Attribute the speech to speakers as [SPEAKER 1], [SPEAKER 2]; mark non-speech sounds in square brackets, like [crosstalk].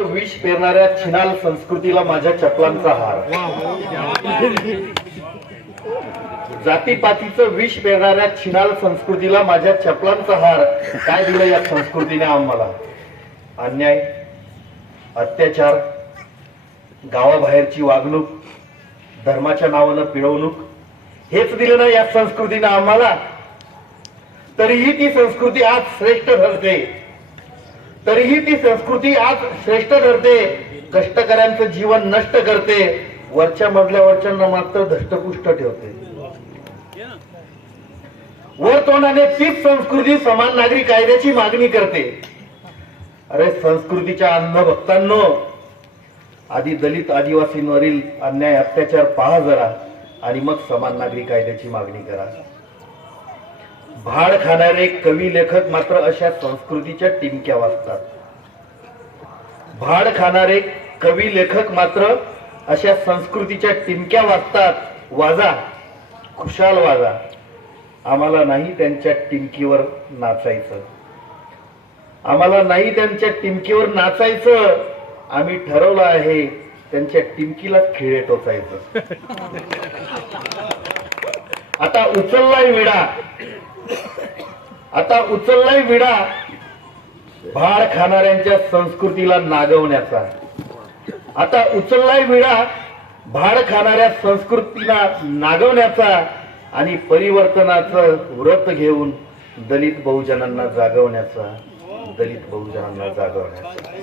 [SPEAKER 1] विष पेरणाऱ्या छिनाल संस्कृतीला माझ्या चपलांचा हार. जातीपातीचं विष पेरणाऱ्या छिनाल संस्कृतीला माझ्या चपलांचा हार. काय दिलं या संस्कृतीने आम्हाला? अन्याय अत्याचार गावाबाहेरची वागणूक धर्माच्या नावानं पिळवणूक हेच दिलं ना या संस्कृतीनं आम्हाला? तरीही ती संस्कृती आज श्रेष्ठ ठरते. तरीही ती संस्कृती आज श्रेष्ठ ठरते. कष्टकऱ्यांचं जीवन नष्ट करते. वरच्या मजल्यावरच्यांना मात्र धष्टपुष्ट ठेवते. वर तोंडाने तीच संस्कृती समान नागरी कायद्याची मागणी करते. अरे संस्कृतीच्या अंधभक्तांनो आधी दलित आदिवासींवरील अन्याय अत्याचार पहा जरा आणि मग समान नागरी कायद्याची मागणी करा. भाड खाणारे कवी लेखक मात्र अशा संस्कृतीच्या टिमक्या वाचतात भाड खाणारे कवी लेखक मात्र अशा संस्कृतीच्या टिमक्या वाचतात वाजा. खुशाल वाजा. आम्हाला नाही त्यांच्या टिमकीवर नाचायचं. आम्हाला नाही त्यांच्या टिमकीवर नाचायचं. आम्ही ठरवलं आहे त्यांच्या टिमकीला खिळे टोचायचं. [laughs] आता उचललाय विडा. आता उचललाय विडा. भाड खाणाऱ्यांच्या संस्कृतीला नागवण्याचा. आता उचललाय विडा भाड खाणाऱ्या संस्कृतीला नागवण्याचा आणि परिवर्तनाचं व्रत घेऊन दलित बहुजनांना जागवण्याचा दलित बहुजनांना जागवण्याचा.